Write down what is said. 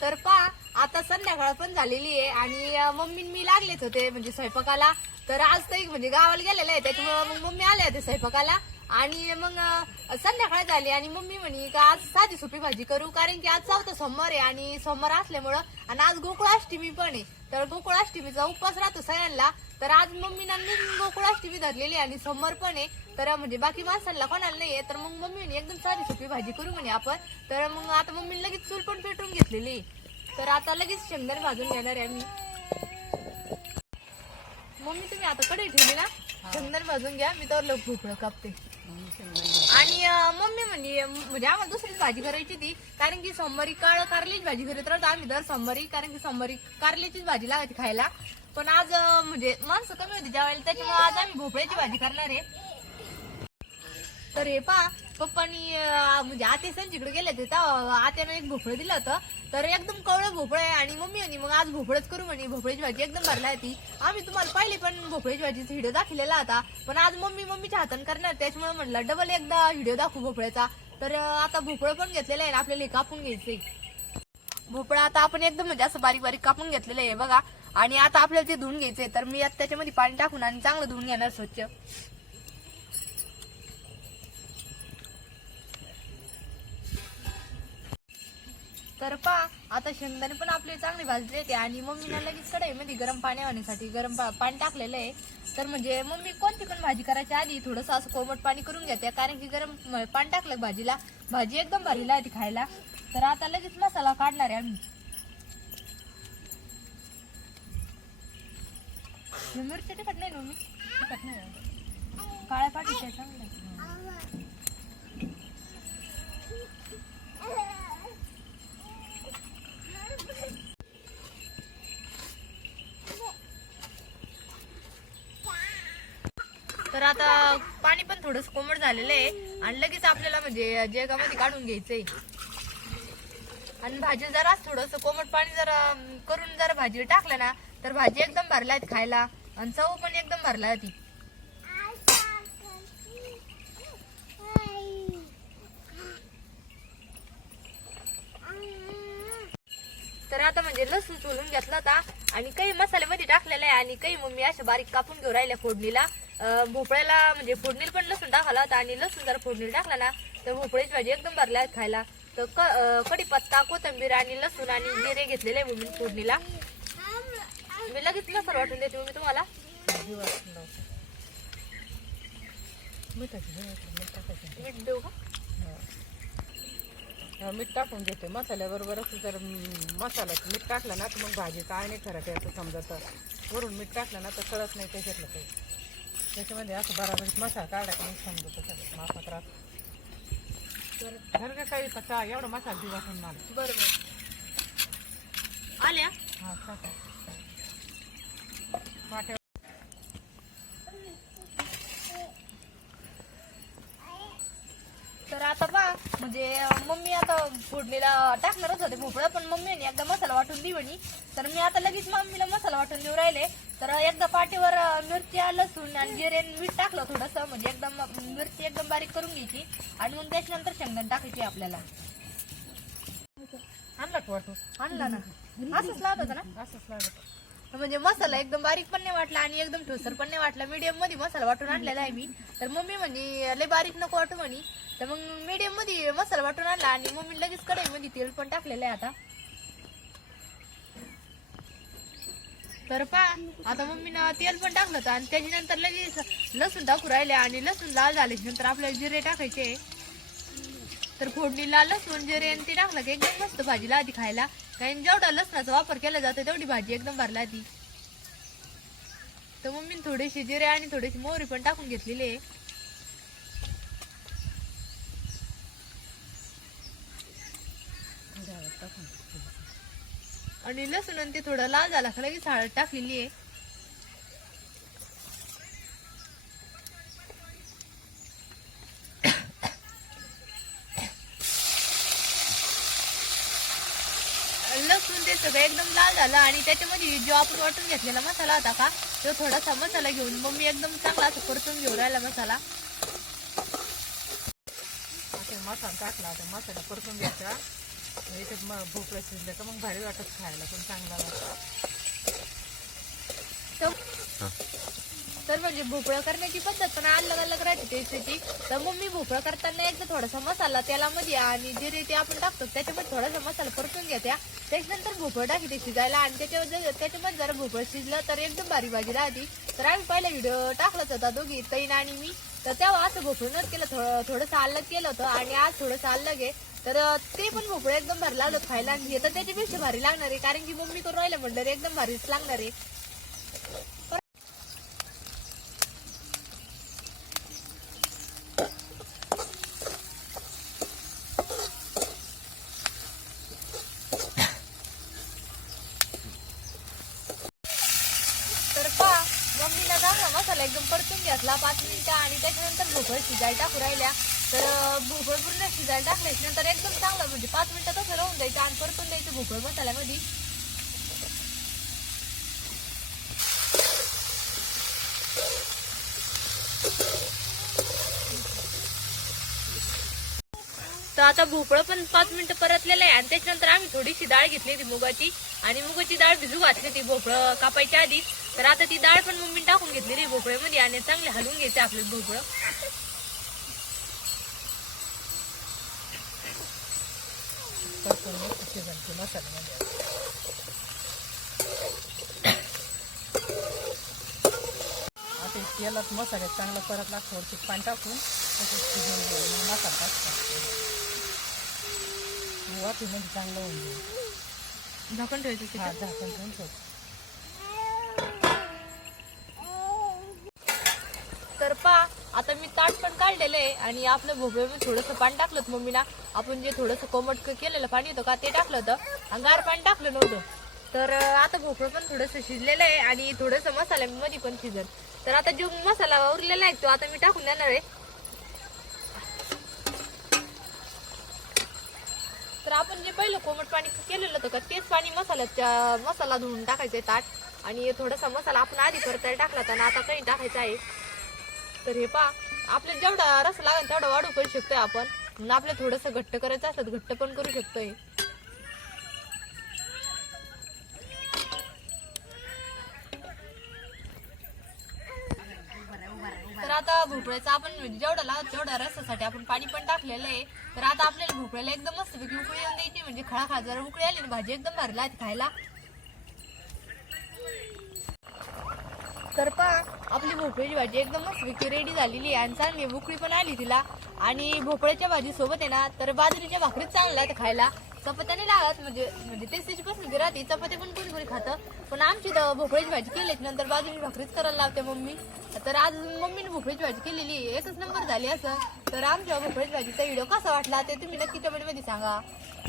तर पा आता संध्याकाळ पण झालेली आहे आणि मम्मी मी लागलेच होते म्हणजे स्वयंपाकाला. तर आज तर म्हणजे गावाला गेलेलं आहे त्याच्यामुळे मग मम्मी आले होते स्वयंपाकाला. आणि मग संध्याकाळ झाली आणि मम्मी म्हणे का आज साधी सोपी भाजी करू कारण की आज चौथा सोमवार आहे आणि सोमवार असल्यामुळं आणि आज गोकुळाष्टमी पण आहे. तर गोकुळाष्टमीचा उपवास राहतो सगळ्यांना. तर आज मम्मीनं मी गोकुळाष्टमी धरलेली आणि सोमवार पण आहे. तर म्हणजे बाकी माणसांना कोणाला नाहीये तर मग मम्मी म्हणे एकदम साधी सोपी भाजी करू म्हणे आपण. तर मग आता मम्मीने लगेच चूल पण पेटवून घेतलेली. तर आता लगेच शेंगदाणे भाजून घेणार आहे आम्ही. मम्मी तुम्ही आता कडे ठेवली ना? शेंगदाणे भाजून घ्या. मी तर लग कापते आणि मम्मी म्हणजे म्हणजे आम्हाला दुसरीच भाजी करायची ती कारण की सोमवारी काळ कारलीच भाजी करत राहतो आम्ही दर सोमवारी कारण की सोमवारी कारल्याचीच भाजी लागायची खायला. पण आज म्हणजे माणसं कमी होती ज्यावेळेला त्याच्यामुळे आज आम्ही भोपळ्याची भाजी करणार आहे. तर हे पा पप्पानी अं, म्हणजे आते संजीकडे गेले होते तेव्हा आत्यानं एक भोपळं दिलं होतं. तर एकदम कवळं भोपळं आहे आणि मम्मी म्हणे मग आज भोपळच करू म्हणे भोपळ्याची भाजी एकदम भरला होती आम्ही तुम्हाला पहिले पण भोपळ्याची भाजीचा व्हिडिओ दाखवलेला होता. पण आज मम्मी मम्मीच्या हातान करणार त्याच्यामुळे म्हटलं डबल एकदा व्हिडिओ दाखवू भोपळ्याचा. तर अं, आता भोपळं पण घेतलेलं आहे आणि आपल्याला हे कापून घ्यायचंय. भोपळा आता आपण एकदम म्हणजे असं बारीक बारीक कापून घेतलेलं आहे बघा. आणि आता आपल्याला ते धुवून घ्यायचंय. तर मी आता त्याच्यामध्ये पाणी टाकून आणि चांगलं धुवून घेणार स्वच्छ. तर पा आता शेंगदाणे पण आपले चांगले भाजले होते आणि मम्मीला लगेच कढईमध्ये गरम पाणी होण्यासाठी गरम पा- पाणी टाकलेलं आहे. तर म्हणजे मम्मी कोणती पण भाजी करायच्या आधी थोडंसं असं कोमट पाणी करून घेते कारण की गरम पाणी टाकलं भाजीला भाजी एकदम भारीला आहे ती खायला. तर आता लगेच मसाला काढणार आहे आम्ही. मिरची तिखट नाही ना मी तिखट नाही काळ्या पाठीच्या चांगल्या तर आता पाणी पण थोडस कोमट झालेलं आहे. आणि लगेच आपल्याला म्हणजे जेगामध्ये काढून घ्यायचंय. आणि भाजी जरा थोडस कोमट पाणी जरा करून जरा भाजी टाकलं ना तर भाजी एकदम भरल्या आहेत खायला. आणि चव पण एकदम भरला आहे तर आता म्हणजे लसूण सोलून घेतला होता. आणि काही मसाल्यामध्ये टाकलेला आहे आणि काही मम्मी अशा बारीक कापून घेऊन राहिल्या फोडणीला. भोपळ्याला म्हणजे फोडणीला पण लसूण टाकाला होता आणि लसूण जर फोडणीला टाकला ना तर भोपळ्याची भाजी एकदम भरल्या खायला. तर कढीपत्ता कोथिंबीर आणि लसूण आणि जिरे घेतलेले मम्मी फोडणीला. मी लगेच लसूण वाटून देते मम्मी तुम्हाला. मीठ देऊ का? हा, मीठ टाकून घेते. मसाल्याबरोबरच जर म, मसाल्यात मीठ टाकलं ना तर मग भाजी काय नाही खरं त्याचं समजत वरून मीठ टाकलं ना तर कळत नाही त्याच्यातलं काही. त्याच्यामध्ये असं बराबरीत मसाला काढा की नाही समजत सगळं मापात राहत घर का काही तर का एवढा मसाला दिवा पण मला. बरोबर. आल्या? हा टाका. वाट्या तर आता पहा म्हणजे मम्मी आता फोडणीला टाकणारच होते भोपळा पण मम्मीने एकदा मसाला वाटून दि म्हणी. तर मी आता लगेच मम्मीला मसाला वाटून देऊ राहिले. तर एकदा पाठीवर मिरच्या लसूण आणि जिरे मीठ टाकलं थोडंसं म्हणजे एकदम मिरची एकदम बारीक करून घ्यायची. आणि मग त्याच्यानंतर शेंगदाणे टाकायची आपल्याला. आणला वाटू आणला ना. असंच होतं ना? असंच लागत म्हणजे मसाला एकदम बारीक पण नाही वाटला आणि एकदम ठोसर पण नाही वाटला. मीडियममध्ये मसाला वाटून आणलेला आहे मी. तर मम्मी म्हणजे लय बारीक नको वाटू म्हणे. तर मग मीडियममध्ये मसाला वाटून आणला आणि मम्मी लगेच कढई मध्ये तेल पण टाकलेलं आहे आता. तर पा आता मम्मीनं तेल पण टाकलं होतं आणि त्याच्यानंतर लगेच लसूण टाकू राहिले आणि लसूण लाल झाल्याच्यानंतर आपल्याला जिरे टाकायचे. तर फोडणीला लसूण जिरे आणि ते टाकलं की एकदम मस्त भाजीला आधी खायला. कारण जेवढा लसणाचा वापर केला जातो तेवढी भाजी एकदम भरला ती. तर मम्मीने थोडेसे जिरे आणि थोडीशी मोहरी पण टाकून घेतलेली आहे. आणि लसूण आणि ते थोडं लाल झाला का लगेच हळद टाकलेली आहे. सगळं एकदम लाल झालं आणि त्याच्यामध्ये जो आपण वाटून घेतलेला मसाला होता का? तो थोडासा मसाला घेऊन मम्मी एकदम चांगला असं परतून घेऊन राहिला मसाला. आता मसाला टाकला आता मसाला परतून घ्यायचा. याच्यात मग भोपळा शिजलं का मग भारी वाटत खायला पण चांगला वाटतं. तर- म्हणजे भोपळा करण्याची पद्धत पण अलग अलग राहते त्याची तर मम्मी भोपळा करताना एकदा थोडासा मसाला तेलामध्ये आणि जिरे ते आपण टाकतो त्याच्यामध्ये थोडासा मसाला परतून घ्या त्याच्यानंतर भोपळ टाकी ते शिजायला आणि त्याच्यावर जर त्याच्यामध्ये जर भोपळ शिजलं तर एकदम भारी भाजी राहते. तर आम्ही पहिला व्हिडिओ टाकलाच होता दोघी तैन आणि मी. तर तेव्हा असं भोपळूनच केलं थोडं थोडंसं अलग केलं होतं आणि आज थोडंसं अलग आहे. तर ते पण भोपळं एकदम भारी लागलं खायला आणि हे तर त्याच्यापेक्षा भारी लागणार आहे. कारण की मम्मी करून राहिलं म्हणलं एकदम भारीच लागणार आहे तर पा मम्मीला चांगला मसाला एकदम परतून घेतला पाच मिनिटं आणि त्याच्यानंतर भोपळ शिजायला टाकू राहिल्या. तर भोपळ पूर्ण शिजायला टाकल्याच्या नंतर एकदम चांगलं म्हणजे पाच मिनटं तसं राहून द्यायचं आणि परतून द्यायचं भोपळ मसाल्यामध्ये. तर आता भोपळं पण पाच मिनिटं परतलेलं आहे. आणि त्याच्यानंतर आम्ही थोडीशी डाळ घेतली ती मुगाची. आणि मुगाची डाळ भिजू घातली ती भोपळं कापायच्या आधी तर आता ती डाळ पण मम्मी टाकून घेतली ती भोपळ्यामध्ये आणि चांगले हलवून घ्यायचे आपले भोपळं. आता तेलात मसाल्यात चांगला परतला थोडंसं पाणी टाकून मग मसाला टाकतो. वाटीमध्ये चांगलं होऊन जाईल. झाकण ठेवायचं हा. झाकण ठेवून ठेव तर पा आता पण काढलेलं आहे आणि आपलं भोपळे थोडंसं पाणी टाकलं होतं मम्मीला आपण जे थोडंसं कोमट केलेलं पाणी होतं का ते टाकलं होतं. आणि गार पाणी टाकलं नव्हतं. तर आता भोपळं पण थोडंसं शिजलेलं आहे आणि थोडंसं मसाल्यामध्ये पण शिजल तर आता जो मसाला उरलेला आहे तो आता मी टाकून देणार आहे. तर आपण जे पहिलं कोमट पाणी केलेलं होतं का तेच पाणी मसाल्याच्या मसाला धुवून टाकायचंय ताट. आणि थोडासा मसाला आपण आधी परत टाकला होता आता काही टाकायचा आहे. तर हे पा आपल्याला जेवढा रस लागेल तेवढा वाढू करू शकतोय आपण. म्हणून आपल्याला थोडंसं घट्ट करायचं असत घट्ट पण करू शकतोय. तर आता भोपळ्याचं आपण जेवढा जेवढं लागत तेवढ्या रसासाठी आपण पाणी पण टाकलेलं आहे. तर आता आपल्याला भोपळ्याला एकदम मस्तपैकी उकळी येऊन द्यायची म्हणजे खळा खा जरा उकळी आली ना भाजी एकदम भरला खायला. तर पहा आपली भोपळ्याची भाजी एकदम मस्तपैकी रेडी झालेली आहे आणि चांगली उकळी पण आली तिला. आणि भोपळ्याच्या भाजी सोबत आहे ना तर बाजरीच्या भाकरी चांगल्या आहेत खायला. चपात्याने लागत म्हणजे म्हणजे तेच त्याची पसंती राहते. चपाती पण कोणी कोणी खातं. पण आमची तर भोपळ्याची भाजी केली नंतर बाजरी भाकरीच करायला लावते मम्मी. तर आज मम्मीने भोपळ्याची भाजी केलेली आहे. एकच नंबर झाली असं. तर आमच्या भोपळ्याची भाजीचा व्हिडिओ कसा वाटला ते तुम्ही नक्की कमेंटमध्ये सांगा.